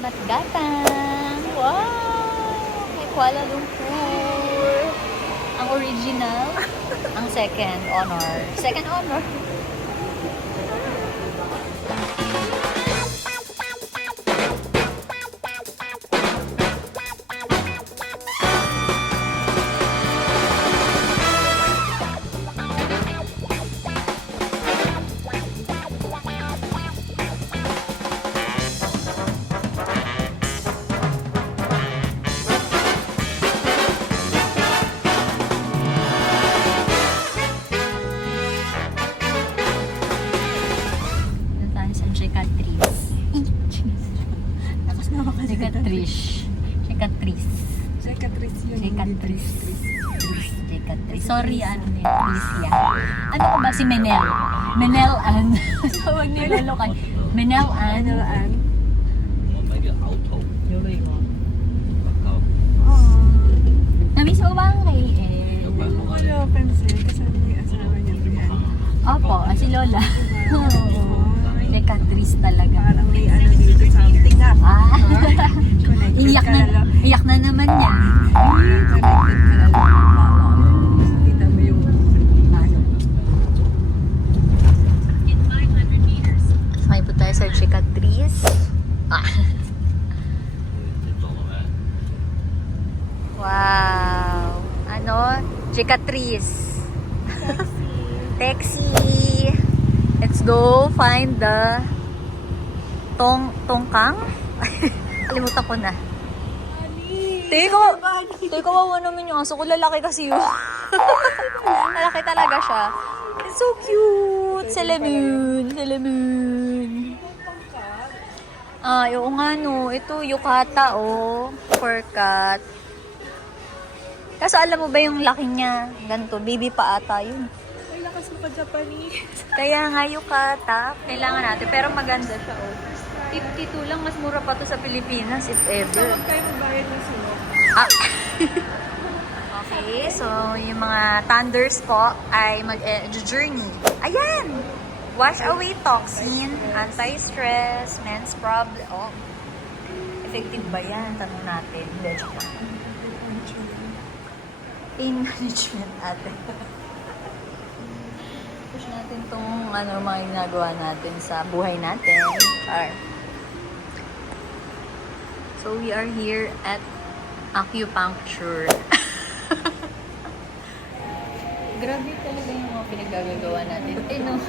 Salamat gatang! Wow! Kay Kuala Lumpur! Ang original, ang second honor. Second honor! Cicatrice. Cicatrice. Cicatrice yun. Cicatrice. Cicatrice. Sorry, ano yun? Tricia. Ano ko ba si Menel? Menel Ann. So, wag nilolo kay. Menel Ann. Ano, Ann? 我买个鳌頭， Namiss mo ba ang kay El? Wala pansin. Kasama niya yung asawa niya. Brian. Opo, si Lola. Cicatrice talaga. Parang may ano dito, something up. Ah. Connected Iyak ka na, lang. iyak na naman niya. Connected ka lang. Kita mo yung ano. May po tayo sa Cicatrice. Ah. 你懂了没？ Wow! Ano? Cicatrice. Taxi. Let's go find the tongkang. Kalimutan ko na. Teka, wawa naman yung aso ko. Lalaki kasi yun. Lalaki talaga siya. It's so cute. Salamun. Salamun. Ah, oo nga no. Ito, yukata oh. Fur cat. Kaso alam mo ba yung laki niya? Ganito, baby pa ata yun. Ay, lakas mo pa Japanese. Kaya nga yukata, kailangan natin. Pero maganda siya oh. 52 lang, mas mura pa to sa Pilipinas if ever. Huwag tayo magbayad ng sunod. Ah. Okay, so yung mga thunders po ay mag-journey. Ayan! Wash away toxin, anti-stress, men's problem. Oh. Effective ba yan? Tanong natin. Pain management ate. Push natin tong ano, mga ginagawa natin sa buhay natin. Char. So we are here at acupuncture. Grabe talaga yung mga pinagagagawa natin. Eh no.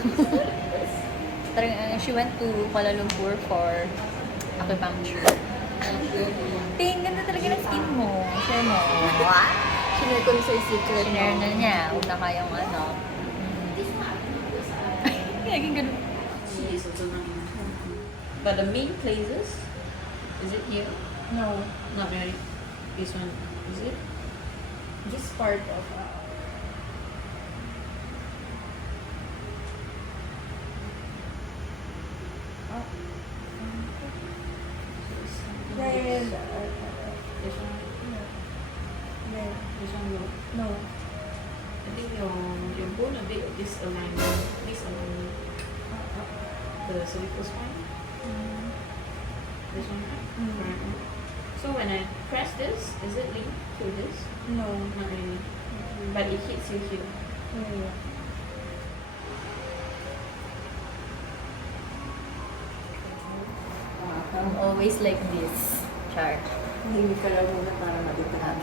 She went to Kuala Lumpur for acupuncture. Ting, ganda talaga ng skin mo. Share mo. What? Sinare ko na sa secret. Shinare na niya. Huwag na kayong ano. Naging ganun. But the main places, is it here? No. Not really. This one, is it? This part of Then, this one, then, this one no. no. I think your bone a bit disalignment, misalignment. The cervical spine. This one, right? Right. So when I press this, is it linked to this? No. Not really. But it hits you here. No. I'm always like this. Char. Hindi ka lang muna para mabitahan.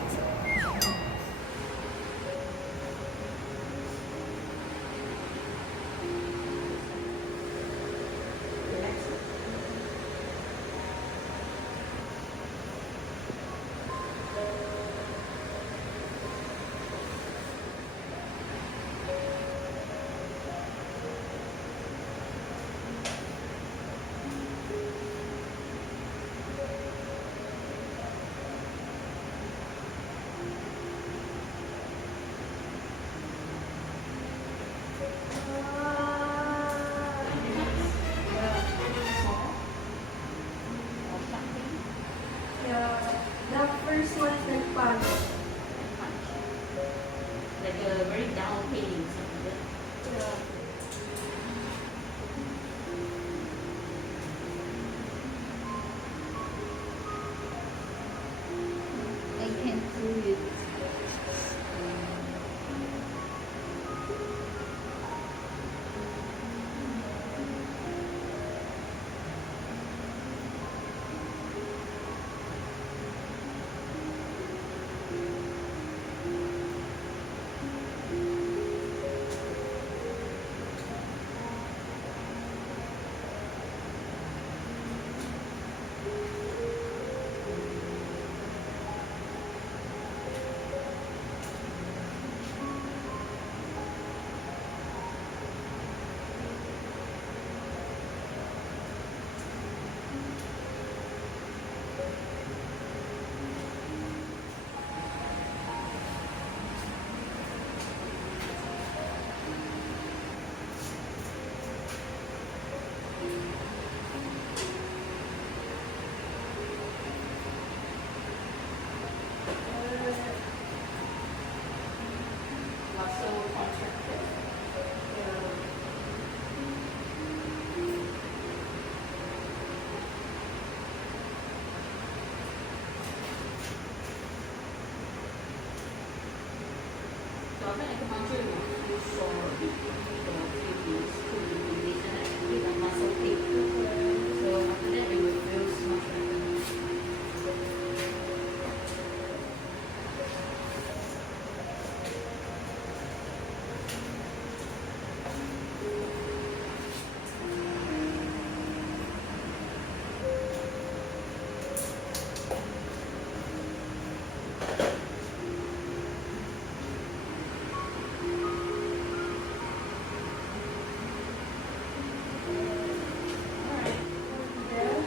for few days to release and actually the muscle ache. So after that it will feel much better.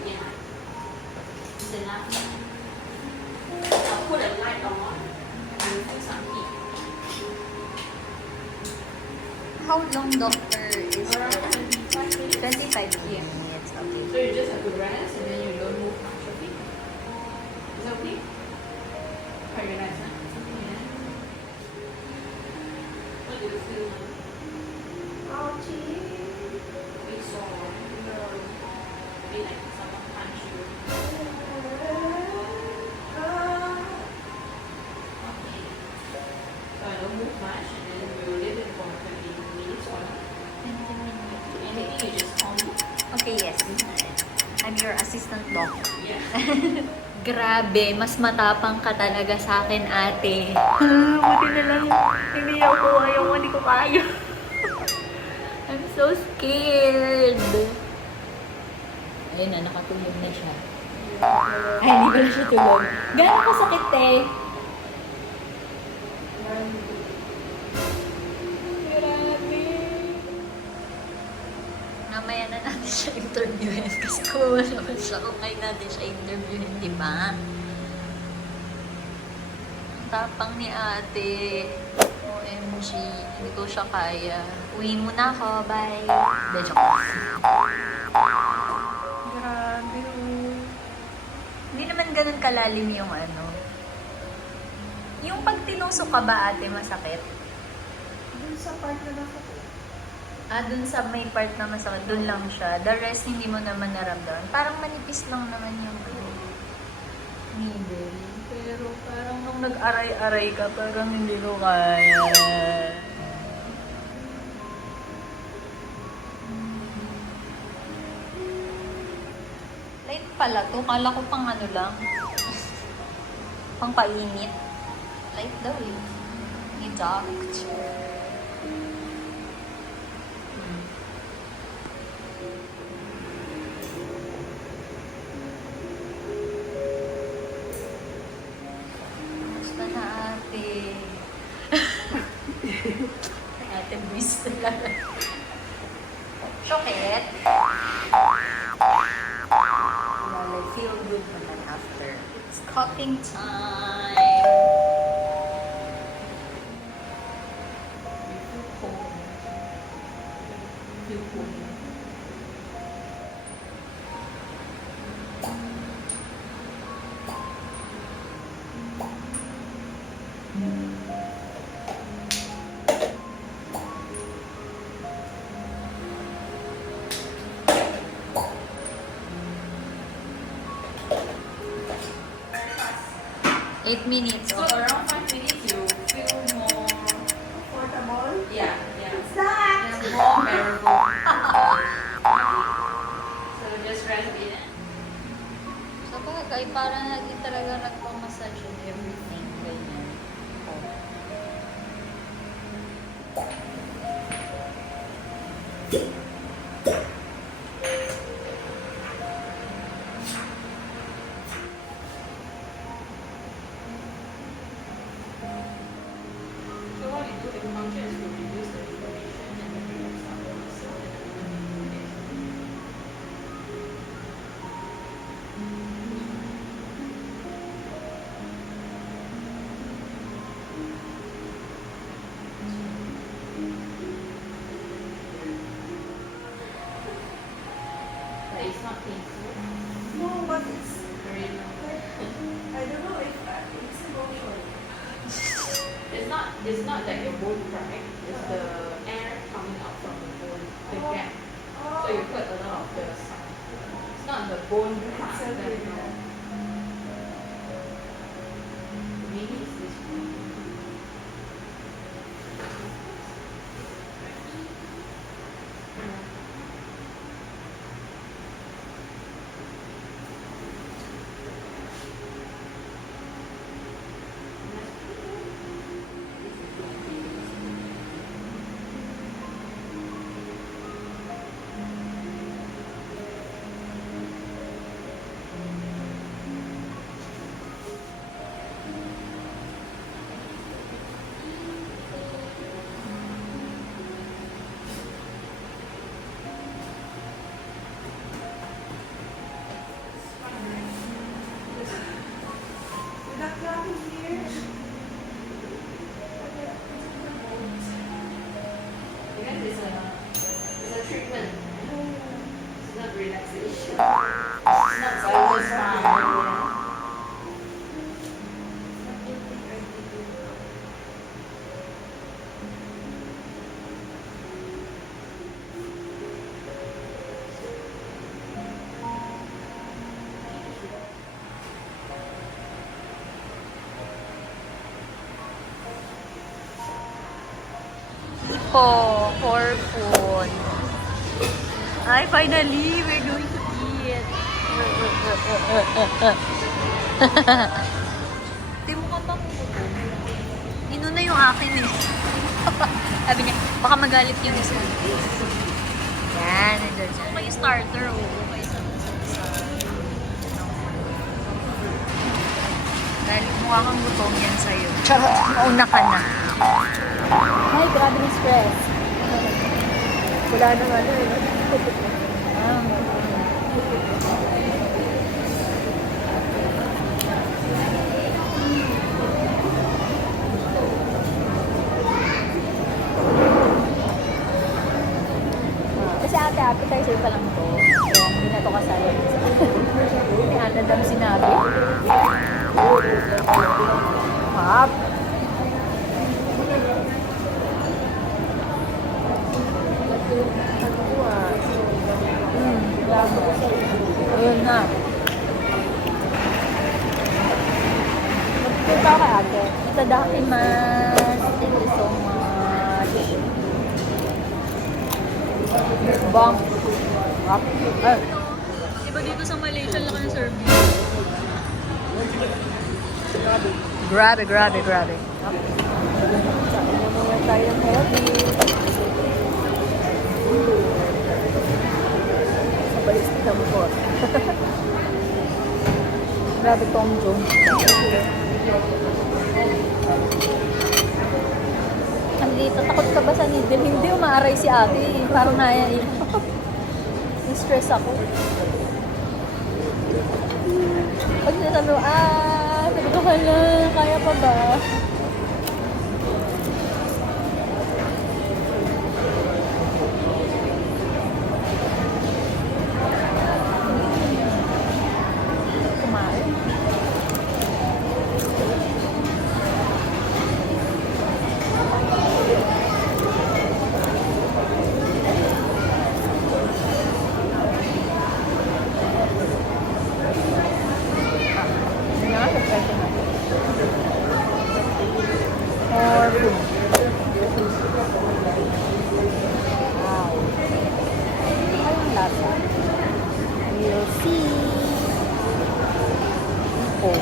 Yeah. The last one. I'll put a light on and you feel some heat. How long, doctor, is Around it? 25 minutes. 25 minutes. Okay. So you just have to rest and then you don't move much, okay? Is that okay? Quite relaxed, huh? Yeah. What do you feel now? Ouchie. We saw be like someone punch you. Okay. So I don't move much and then we will leave it for 20 minutes or not. 20 minutes. Anything you just call me. Okay, yes. I'm your assistant doctor. Yeah. Grabe, mas matapang ka talaga sa akin, ate. Buti na lang. Hindi ako. Ayaw, hindi ko kaya. I'm so scared. Ayun na, nakatulog na siya. Ay, hindi ko na siya tulog. Gano'n ka sakit, eh? Grabe. Mamaya na natin siya interviewin kasi kumawa naman siya kung kayo natin siya interviewin, di ba? Ang tapang ni ate. OMG, hindi ko siya kaya. Uwi muna ako, bye. De, joke. Grabe, oh. Hindi naman ganun kalalim yung ano. Yung pag tinusok ka ba, ate, masakit? Dun sa part na nakapit. Dun sa may part na masakit, dun lang siya. The rest, hindi mo naman naramdaman. Parang manipis lang naman yung needle. Pero parang nung nag-aray-aray ka, parang hindi ko kaya. Light pala to. Kala ko pang ano lang. Pang painit. Light daw eh. Ni doctor. Basta na ate. Ate Luis talaga. Chocolate. Well, I feel good naman after. It's cutting time. Feel cold. Eight minutes. So around 5 minutes you feel more, Portable. yeah, yeah. Zach! Yeah, more bearable. So just rest a bit. Sa bagay, parang lagi talaga nagpamassage and everything. Ganyan. So what you do, the function is to reduce the inflammation and then relax the muscle and then but it's not painful. No, but it's, Very long. I don't know if it's emotional. It's not that your bone crack. It's the air coming out from the bone, the gap. So you hurt a lot of the sound. It's not the bone crack. It's okay, that- no. Maybe it's this one. got nothing here. Because it's a treatment. It's not relaxation. It's not satisfying. Ipo for food. Ay, finally, we're going to eat. Di mo ka bang gutom? Inuna yung akin eh. Sabi niya, baka magalit yung isa. Yan, nandiyan siya. Okay, starter. Okay, sa dahil mukha kang gutom yan sa'yo. Charot, mauna ka na. Ay, grabe ng stress. Wala nang ano eh. Kasi ate, appetizer pa lang to. Kaya hindi na to kasaya. May ate dam sinabi. Hap. Ayun na. Magpunta ka ate. Itadakimasu. Thank you so much. Bang. Ay. Iba dito sa Malaysia, laki ng service. Grabe, grabe, grabe. Naman tayo ng healthy. Sa balistik ang po. Grabe Tom Jong. Ang lito. Takot ka ba sa needle? Hindi, umaaray si ate. Parang naya eh. Na-stress ako. Pag sinasabi mo, sabi ko, hala, kaya pa ba? Kumain. Or food. Wow. Anong lasa? We'll see. Oh.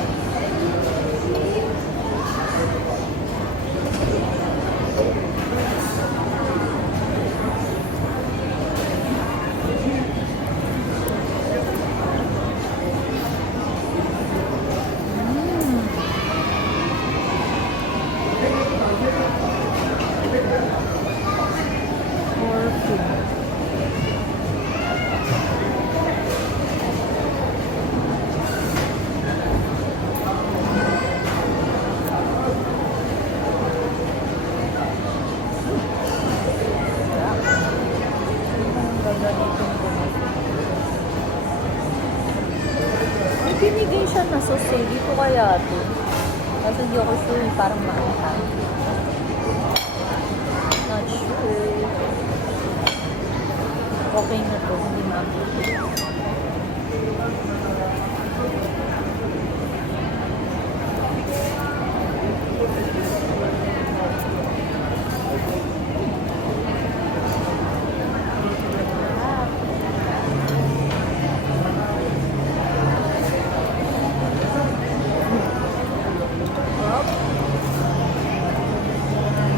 Or food. May binigay siya na sauce eh. Dito kaya ito. Kasi hindi ako sure. Parang maanghang. Not sure. Okay na to. Hindi mabuti.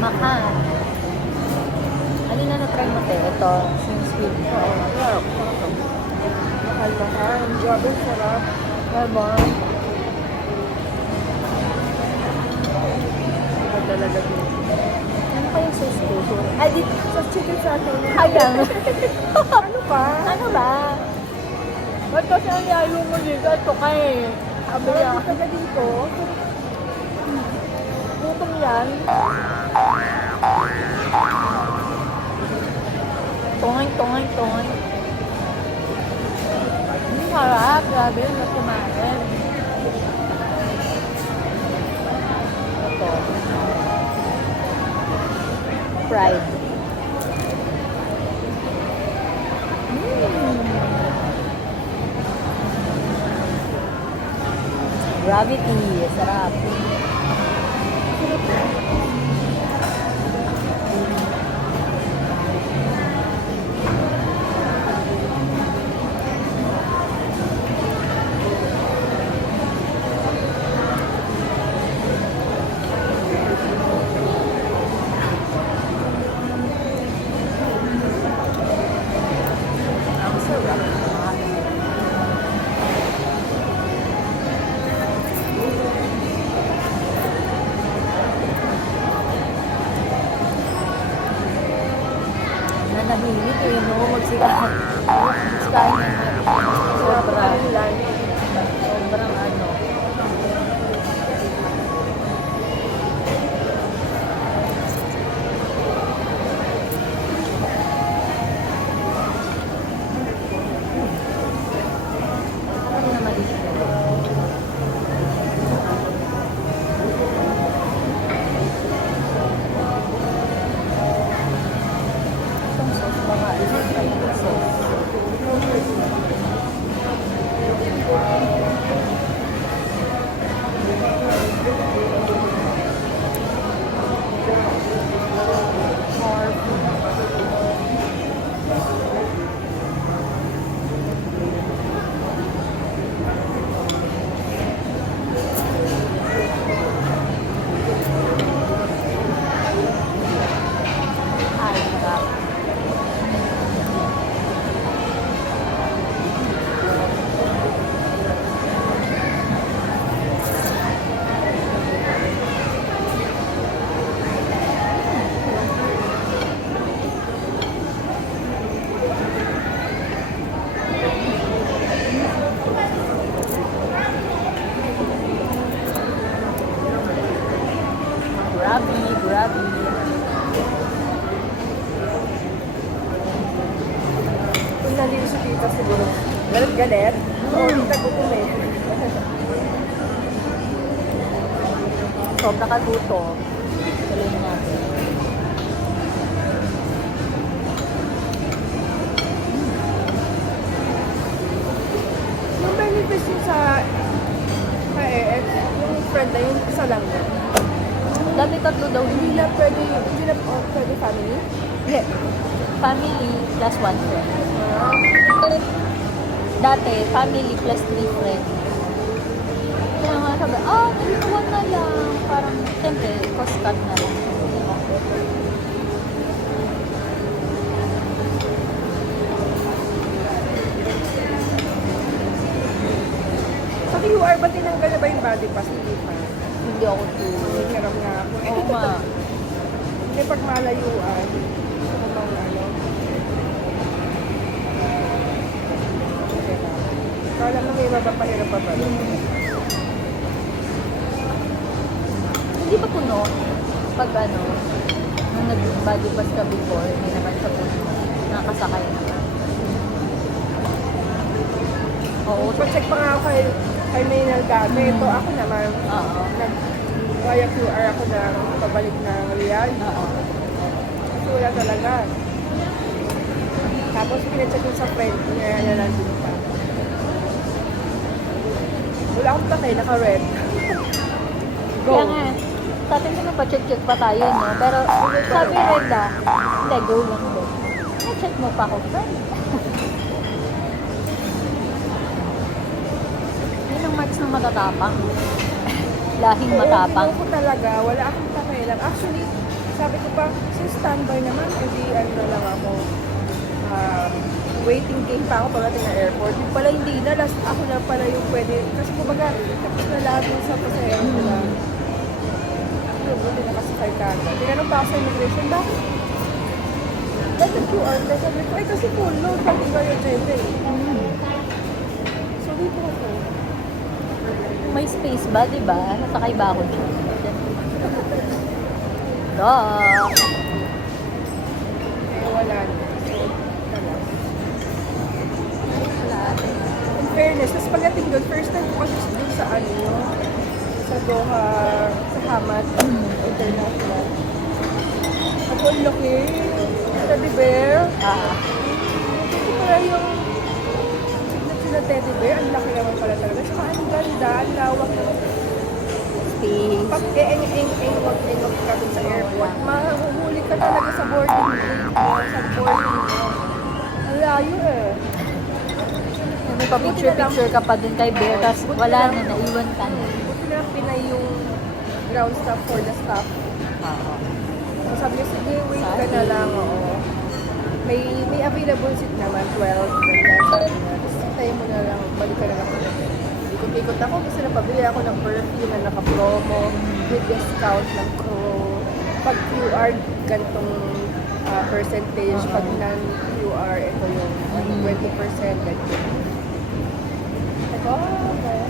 Makan. Ano na na-try mo te? Ito, since with Mahal-mahal. Grabe, sarap. Diba? Ito talaga din. Ano pa yung sauce ko? Ay, dito. Sa chicken sa akin. Hayang. Ano pa? Ano ba? Ba't kasi ang yayo mo dito? Ito ka eh. Sabi niya. Marami taga dito. yan. Tungay. Harap, grabe yung kumain. Ito. Fried. Gravity, sarap. Ang sarap. Nanahimik eh, no? Magsikain sobrang ano. Ano naman dito? Itong sauce pa nga. Itong sauce. Ay, sarap. Grabe. Kung nandito si tita siguro, galit. Oo, tita gutom eh. Sobra ka guto. Tuloy natin. Yung benefits yung sa EF, yung friend na yun, isa lang yun. Dati tatlo daw. Hindi na pwede family? Hindi. Family plus one friend. Dati, family plus 3 friends. Kaya nga sabi, nandito one na lang. Parang, siyempre, cost cut na lang. Sa QR ba tinanggal na ba yung body pass? Hindi pa. Hindi ako sure. Hiram nga ako. Oo nga. Hindi pag malayuan. Gusto ko bang ano? Kala mo may mapapahirap pa ba? Hindi ba puno? Pag ano, nung nag-body pass ka before, hindi naman sa puno. Nakakasakay naman. Oo, Check pa nga ako kay Maynal dati. Ito ako naman. Oo. Via QR ako na pabalik ng Riyadh. Oo. Kasi wala talaga. Tapos pinacheck ko sa friend ko niya nandun pa. Wala akong takay, naka-red. Go. Kaya nga, sa atin naman pa-check pa tayo, no? Pero sabi Reda, hindi, go lang din. Na-check mo pa ako, friend. Yun ang marks ng matatapang. Lahing matapang. Oo, ko talaga. Wala akong pakialam. Actually, sabi ko pa, since standby naman, edi ano na lang ako. Waiting game pa ako pagdating ng airport. Yung pala hindi na, last ako na pala yung pwede. Kasi kumbaga, tapos na lahat yung sa pasahero ko na. Buti nakasakay ka agad. Tinanong pa ako sa immigration, bakit? Dahil yung QR test, sabi ko, ay kasi full load, pati ba yung jefe? So, dito ako. May space ba, di ba? Nasakay ba ako dyan? Duh! Eh, wala na. So, wala. In fairness, tapos pagdating doon, first time ko kasi doon sa sa Doha, sa Hamad International. Ako, ang laki. Teddy bear. Hindi pala yung signature na teddy bear. Ang laki naman pala talaga. Saka ang ganda, ang lawak naman. Space. Pag engog ka dun sa airport, mahuhuli ka talaga sa boarding gate. Sa boarding gate. Ang layo eh. May pa-picture-picture ka pa dun kay Bear, tapos wala na, naiwan ka na. Buti na pinay yung ground staff for the staff. So sabi niya, sige, wait ka na lang. Oo. May available seat naman, 12. Ganyan, sabi niya. Tapos tayo mo na lang, balik ka na lang. Ikot-ikot ako kasi napabili ako ng perfume na naka-promo with discount ng crew. Pag QR, gantong percentage. Pag non-QR, ito yung 20%. Ganyan. Okay.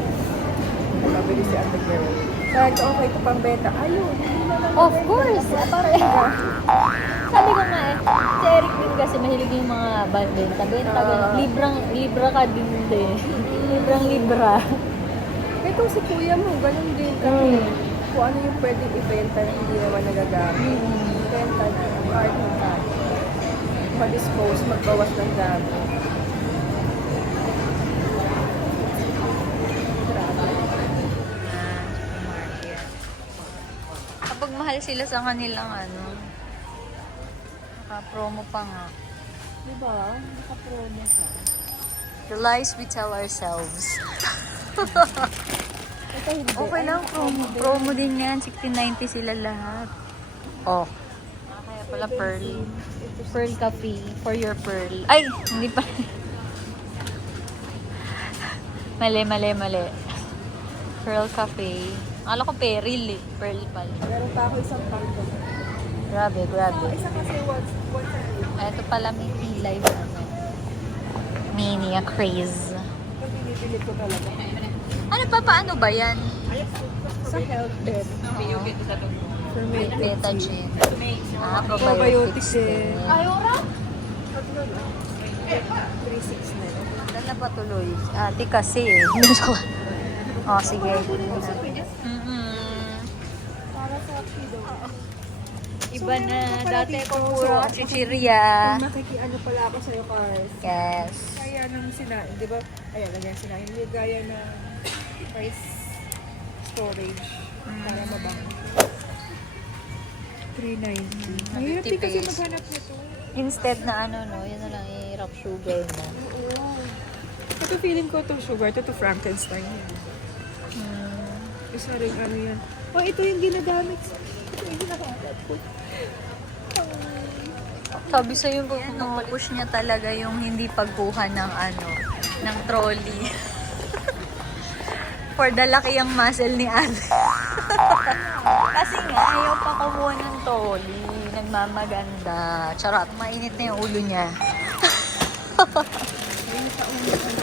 Nabili si Ate Girl. Sabi ko, okay ito pang benta. Ayun, hindi naman. Of course! Sabi ko nga eh, si Eric din kasi mahilig yung mga benta-benta. Libra ka din din. Libra. Itong si kuya mo, ganun din kami. Kung ano yung pwedeng ibenta na hindi naman nagagamit. Ibenta na, card ng card. Ma-dispose, magbawas ng dami. Kapag mahal sila sa kanilang naka-promo pa nga. Diba? Naka-promo ka. The lies we tell ourselves. Ito hindi. Okay lang, promo din yan. 1690 sila lahat. Oh. Kaya pala pearl. Pearl coffee for your pearl. Ay! Hindi pa. Mali. Pearl coffee. Akala ko peril eh. Pearl pala. Meron pa ako isang pangko. Grabe. Isa kasi once a Ito pala may tea life. Mania craze. Ito binibili ko talaga. Ano pa? Paano ba yan? Sa health bed. For With me. Betagen. Probiotics Probiotics din. din. Tatlo na. 3-6 na yun. Saan na pa tuloy? Ate kasi eh. Sige. Para sa kido. Iba na. Dati dito, ko puro so, chichirya. Kung nakikiano pala ako sa'yo, Cars. Yes. Kaya nang sinain, di ba? Ayan, lagyan sinain. Hindi gaya na rice storage para mabango. 390. Mahirap din kasi 50 maghanap nito. Instead na yun na lang i-rock sugar mo. Oo. Ito feeling ko itong sugar. Ito Frankenstein. Isa rin yan. Ito yung ginagamit. Ito yung ginagamit ko. Sabi sa'yo, push niya talaga yung hindi pagkuha ng ng trolley. For the laki ang muscle ni ate. Kasi nga, ayaw pa kumuha ng trolley. Nagmamaganda. Charot, mainit na yung ulo niya.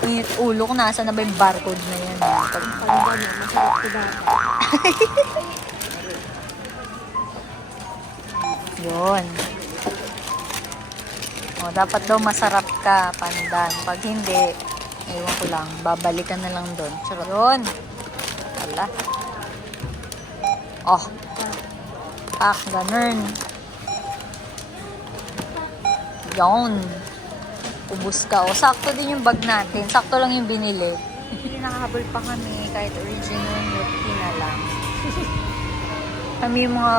Init ulo ko, nasa na ba yung barcode na yan? Pagpanda na, masarap ko ba? Yun. Dapat daw masarap ka, pandan. Pag hindi, ewan ko lang, babalikan na lang doon. Charot. Yun. Wala. Ganun. Yun. Ubus ka. Sakto din yung bag natin. Sakto lang yung binili. Hindi nakahabol pa kami kahit original milk tea na lang. Kami yung mga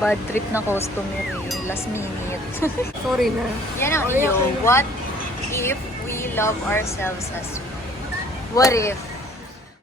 bad trip na customer last minute. Sorry na. Yan ang iyo. What if we love ourselves as we? What if